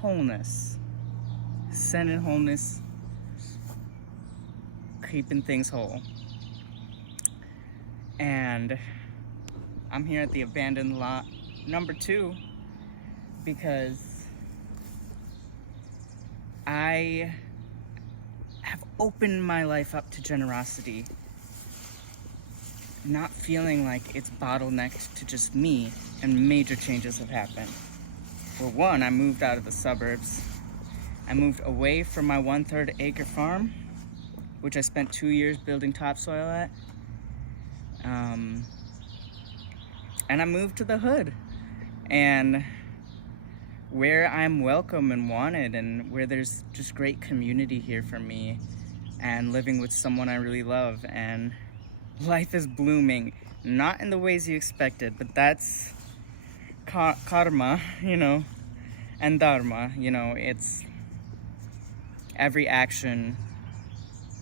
wholeness, sending wholeness, keeping things whole. And I'm here at the abandoned lot number 2 because I have opened my life up to generosity, not feeling like it's bottlenecked to just me, and major changes have happened. For one, I moved out of the suburbs. I moved away from my 1/3 acre farm, which I spent 2 years building topsoil at. And I moved to the hood, and where I'm welcome and wanted, and where there's just great community here for me, and living with someone I really love, and life is blooming, not in the ways you expected, but that's karma, and dharma. It's every action,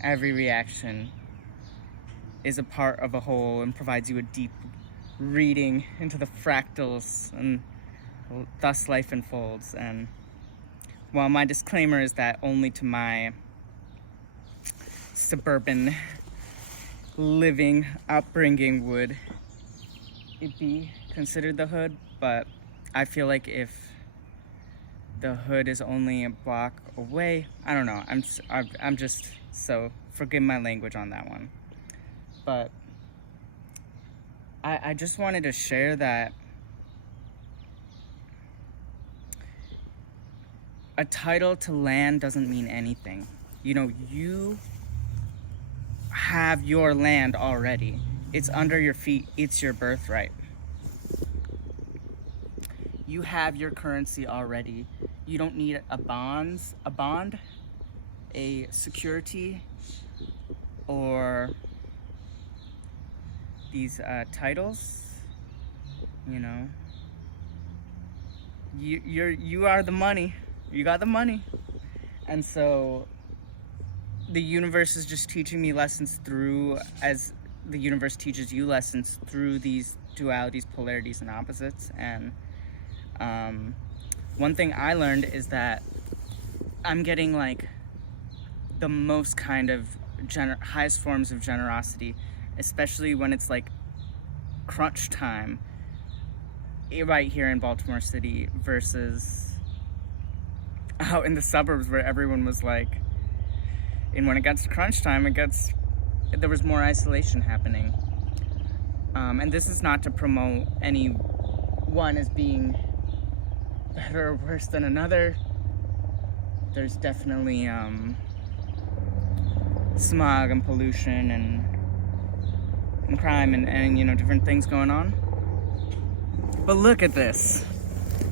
every reaction is a part of a whole and provides you a deep reading into the fractals, and thus life unfolds. And while my disclaimer is that only to my suburban living upbringing would it be considered the hood, but I feel like if the hood is only a block away, I don't know, I'm just, so forgive my language on that one. But I just wanted to share that a title to land doesn't mean anything. You have your land already. It's under your feet. It's your birthright. You have your currency already. You don't need a bond, a security, or these titles. You are the money. You got the money. And so the universe is just teaching me lessons as the universe teaches you lessons through these dualities, polarities, and opposites. And one thing I learned is that I'm getting the most kind of highest forms of generosity, especially when it's crunch time right here in Baltimore City versus out in the suburbs where everyone was and when it gets to crunch time, there was more isolation happening. And this is not to promote any one as being better or worse than another. There's definitely smog and pollution and crime and different things going on. But look at this.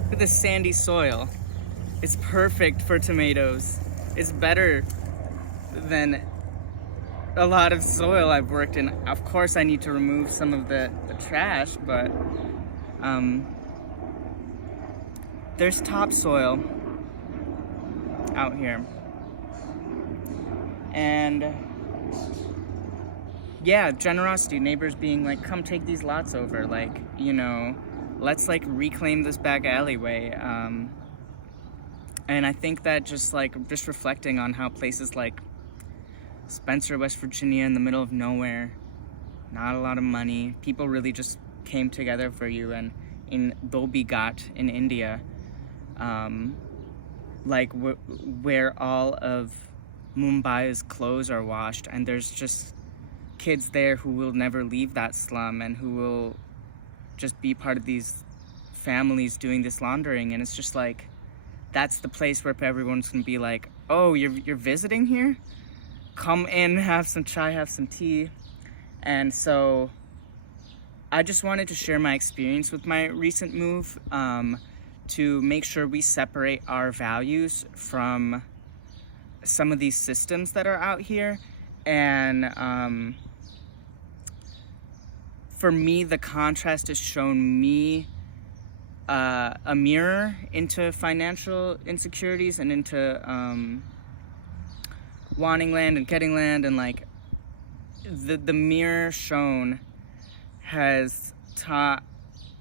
Look at this sandy soil. It's perfect for tomatoes. It's better than a lot of soil I've worked in. Of course, I need to remove some of the trash, but there's topsoil out here. And yeah, generosity, neighbors being come take these lots over, let's reclaim this back alleyway. And I think that just reflecting on how places like Spencer, West Virginia, in the middle of nowhere, not a lot of money, people really just came together for you. And in Dhobi Ghat in India, where all of Mumbai's clothes are washed, and there's just kids there who will never leave that slum and who will just be part of these families doing this laundering. And it's just that's the place where everyone's gonna be oh, you're visiting here? Come in, have some chai, have some tea. And so I just wanted to share my experience with my recent move, to make sure we separate our values from some of these systems that are out here. And for me, the contrast has shown me a mirror into financial insecurities and into wanting land and getting land, and the mirror shown has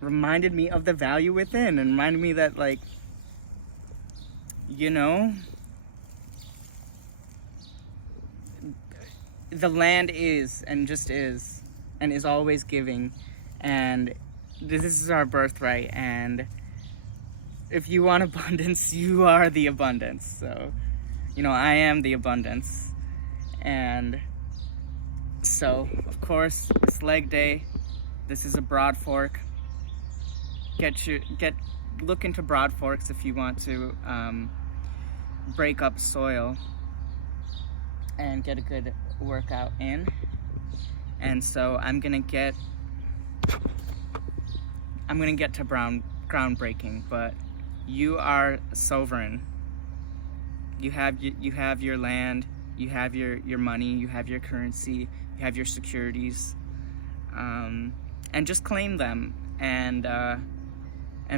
reminded me of the value within, and reminded me that you know, the land is and just is and is always giving, and this is our birthright, and if you want abundance, you are the abundance. So, you know, I am the abundance. And so, of course, it's leg day. This is a broad fork. Look into broad forks if you want to break up soil and get a good workout in. And so I'm gonna get to groundbreaking, but you are sovereign. You have your land, you have your money, you have your currency, you have your securities, and just claim them, and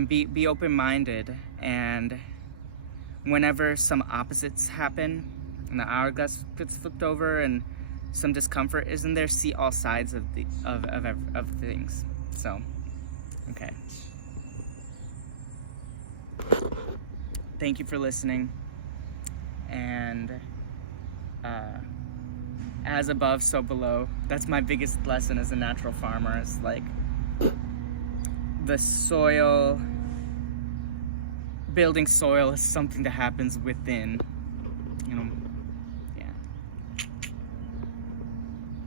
be open-minded. And whenever some opposites happen and the hourglass gets flipped over and some discomfort is in there, see all sides of things. So, okay. Thank you for listening. And as above, so below. That's my biggest lesson as a natural farmer. It's like the soil, building soil is something that happens within.